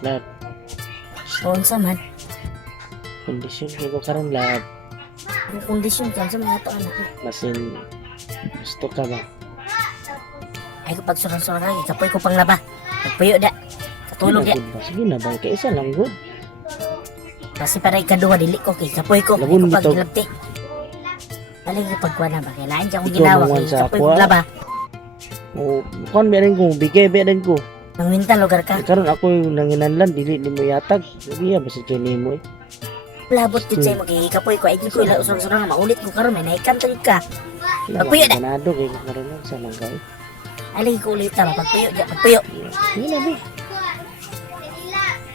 Lab, Unsa man? kondisyon kay ko karon lab. Ang kondisyon ka sa mga to anak ko. Masin gusto ka ba? Ay ko pag surang-surang lagi, kapoy ko pang laba. Pagpuyo da. Katulog ya. Good ba? Sige na ba? Kaya isa lang good. Kasi para ikaduha dili ko kay kapoy ko. Ay Lagun ko pag bitaw. gilabti. Alay ko pagkuha na ba? Kailangan dyan akong Ikaw ginawa manguhan kay sa kapoy ako, ko ah. laba. O, kon ba rin ko, bigay ba rin ko. Nang minta lugar ka. Karon ako yung nanginanlan, dili mo yatag. Sige, basta kay nimo eh. Labot yun sa'yo mo kay kapoy ko. Ay di ko ila usang-surang na maulit ko karon may naikan tagid ka. Pagpuyo na. Ganado kay ko karon lang sa langkay. Alay ko ulit ba? Pagpuyo dyan. Pagpuyo. Sige na ba?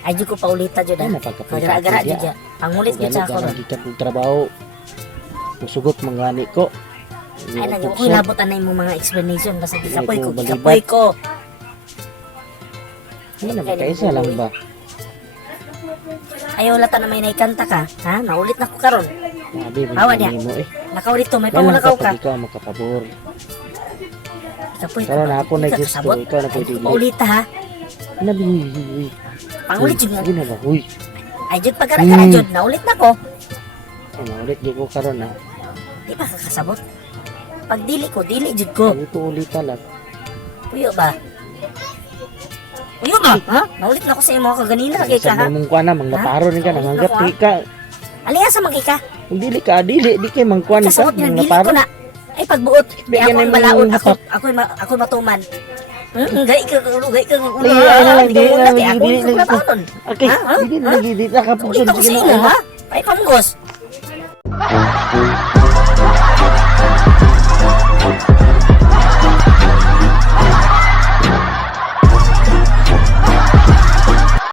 Ay di ko pa ulita dyan. Ay, ah. napagkapit. Kagara-gara dyan. Pangulit dyan sa ako. Ganit ka ng trabaho. Musugot manggani ko. Ay lang yung labot anay mo mga explanation. Basta di kapoy ko. Ay, kung Kapoy ko. Hindi na ba? Kaya isa lang ba? Ayaw lata na may naikanta ka. Ha? Naulit na ko karon. Sabi mo Hawa sa niya. nimo eh. Nakaulit to. May Kailan pangulakaw ka. kapag ikaw makapabor. Kapoy ko. Karon ako Di ka nag-gusto, kasabot. ikaw na Ay, pwede di ko ulit. maulita ha. Nabi, huy. Pangulit yun nga. Hindi na ba? Huy. Ay jud pagkara-kara jud. Naulit na ko. Ay, maulit di ko karon ha. Di pa kakasabot. Pag dili ko, dili jud ko. Sabi ko ulit talag. Puyo ba? Puyo ba? Ha? Naulit na ko sa imo kaganina kay ka ha. Sabi mong kuha na, mangnaparo rin ka, Ha? nanganggap Ako, di ka. Aliya sa magay ka. Kung dili ka, dili, di kay mangkuhan ka, Kasabot nga dili mangnaparo. ko na. Ay pagbuot, di Bigyan ako na ang mo balaod yung ako. hapak. Ako matuman. Gay ka gay ka. Ay, ay, na lang, di na lang, Ako di ang na lang. balaod. Okay, Ha? Ha? di Ha? lagi, di nakapugson. Ulit ako sa imo ha. Ay pamgos.